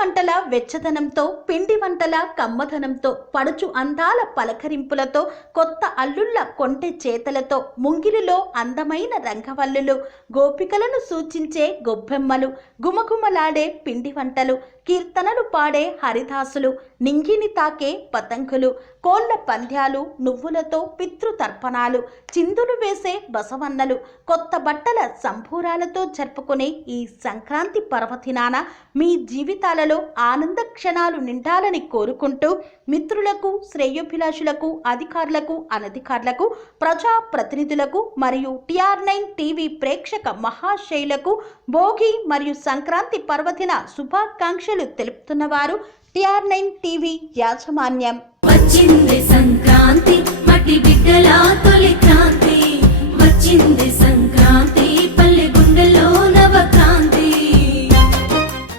వంటల వెచ్చదనంతో పిండి వంటల కమ్మధనంతో పడుచు అందాల పలకరింపులతో కొత్త అల్లుళ్ళ కొంటె చేతలతో ముంగిలిలో అందమైన రంగవల్లులు గోపికలను సూచించే గొబ్బెమ్మలు గుమగుమలాడే పిండి వంటలు కీర్తనలు పాడే హరిదాసులు నింగిని తాకే పతంగులు కోళ్ళ పంద్యాలు నువ్వులతో పితృతర్పణాలు చిందులు వేసే బసవన్నలు కొత్త బట్టల సంభూరాలతో జరుపుకునే ఈ సంక్రాంతి పర్వదినాన మీ జీవితాలలో ఆనంద క్షణాలు నిండాలని కోరుకుంటూ మిత్రులకు శ్రేయోభిలాషులకు అధికారులకు అనధికారులకు ప్రజా ప్రతినిధులకు మరియు టిఆర్ నైన్ టీవీ ప్రేక్షక మహాశైలకు భోగి మరియు సంక్రాంతి పర్వదిన శుభాకాంక్షలు తెలుపుతున్నవారు టిఆర్ నైన్ టీవీ యాజమాన్యం.